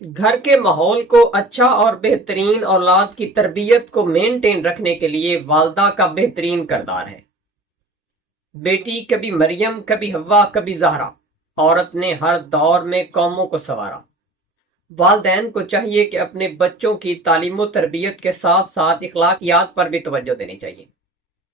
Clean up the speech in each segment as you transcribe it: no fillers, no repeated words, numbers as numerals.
گھر کے ماحول کو اچھا اور بہترین اولاد کی تربیت کو مینٹین رکھنے کے لیے والدہ کا بہترین کردار ہے۔ بیٹی کبھی مریم، کبھی حوا، کبھی زہرا، عورت نے ہر دور میں قوموں کو سنوارا۔ والدین کو چاہیے کہ اپنے بچوں کی تعلیم و تربیت کے ساتھ ساتھ اخلاقیات پر بھی توجہ دینی چاہیے۔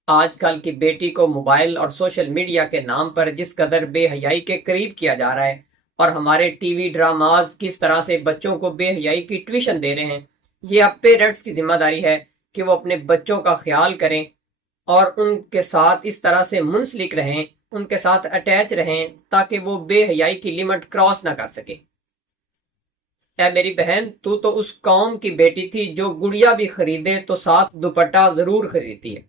آج کل کی بیٹی کو موبائل اور سوشل میڈیا کے نام پر جس قدر بے حیائی کے قریب کیا جا رہا ہے، اور ہمارے ٹی وی ڈراماز کس طرح سے بچوں کو بے حیائی کی ٹیوشن دے رہے ہیں، یہ اب پیرنٹس کی ذمہ داری ہے کہ وہ اپنے بچوں کا خیال کریں اور ان کے ساتھ اس طرح سے منسلک رہیں، ان کے ساتھ اٹیچ رہیں تاکہ وہ بے حیائی کی لمٹ کراس نہ کر سکے۔ اے میری بہن، تو اس قوم کی بیٹی تھی جو گڑیا بھی خریدے تو ساتھ دوپٹہ ضرور خریدتی ہے،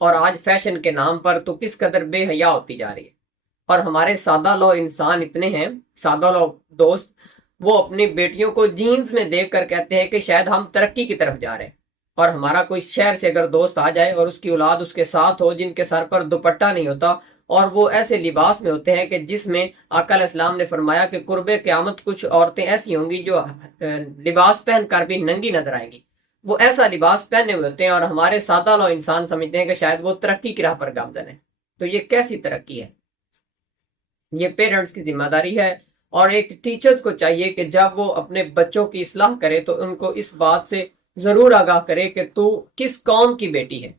اور آج فیشن کے نام پر تو کس قدر بے حیا ہوتی جا رہی ہے۔ اور ہمارے سادہ لو انسان اتنے ہیں، سادہ لو دوست، وہ اپنی بیٹیوں کو جینز میں دیکھ کر کہتے ہیں کہ شاید ہم ترقی کی طرف جا رہے ہیں۔ اور ہمارا کوئی شہر سے اگر دوست آ جائے اور اس کی اولاد اس کے ساتھ ہو جن کے سر پر دوپٹہ نہیں ہوتا اور وہ ایسے لباس میں ہوتے ہیں کہ جس میں آقا علیہ السلام نے فرمایا کہ قرب قیامت کچھ عورتیں ایسی ہوں گی جو لباس پہن کر بھی ننگی نظر آئیں گی، وہ ایسا لباس پہنے ہوئے ہوتے ہیں، اور ہمارے سادہ لو انسان سمجھتے ہیں کہ شاید وہ ترقی کی راہ پر گامزن ہے۔ تو یہ کیسی ترقی ہے؟ یہ پیرنٹس کی ذمہ داری ہے، اور ایک ٹیچرز کو چاہیے کہ جب وہ اپنے بچوں کی اصلاح کرے تو ان کو اس بات سے ضرور آگاہ کرے کہ تو کس قوم کی بیٹی ہے۔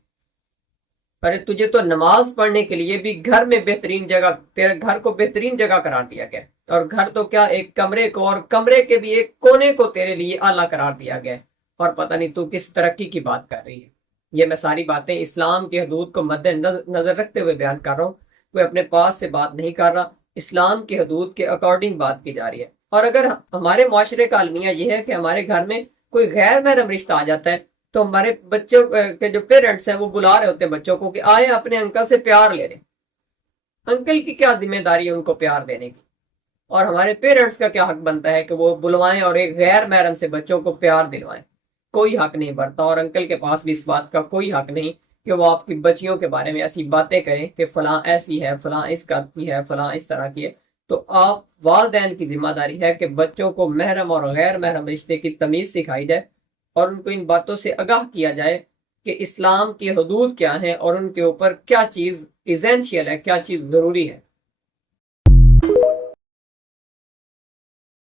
ارے تجھے تو نماز پڑھنے کے لیے بھی گھر میں بہترین جگہ، تیرے گھر کو بہترین جگہ قرار دیا گیا، اور گھر تو کیا، ایک کمرے کو اور کمرے کے بھی ایک کونے کو تیرے لیے اعلیٰ قرار دیا گیا، اور پتہ نہیں تو کس ترقی کی بات کر رہی ہے۔ یہ میں ساری باتیں اسلام کی حدود کو مد نظر رکھتے ہوئے بیان کر رہا ہوں، کوئی اپنے پاس سے بات نہیں کر رہا، اسلام کی حدود کے اکارڈنگ بات کی جا رہی ہے۔ اور اگر ہمارے معاشرے کا المیہ یہ ہے کہ ہمارے گھر میں کوئی غیر محرم رشتہ آ جاتا ہے تو ہمارے بچوں کے جو پیرنٹس ہیں وہ بلا رہے ہوتے ہیں بچوں کو کہ آئے اپنے انکل سے پیار لے رہے۔ انکل کی کیا ذمہ داری ہے ان کو پیار دینے کی؟ اور ہمارے پیرنٹس کا کیا حق بنتا ہے کہ وہ بلوائیں اور ایک غیر محرم سے بچوں کو پیار دلوائیں؟ کوئی حق نہیں بنتا، اور انکل کے پاس بھی اس بات کا کوئی حق نہیں کہ وہ آپ کی بچیوں کے بارے میں ایسی باتیں کریں کہ فلاں ایسی ہے، فلاں اس کا کی ہے، فلاں اس طرح کی ہے۔ تو آپ والدین کی ذمہ داری ہے کہ بچوں کو محرم اور غیر محرم رشتے کی تمیز سکھائی جائے، اور ان کو ان باتوں سے آگاہ کیا جائے کہ اسلام کی حدود کیا ہیں اور ان کے اوپر کیا چیز ایسینشیل ہے، کیا چیز ضروری ہے۔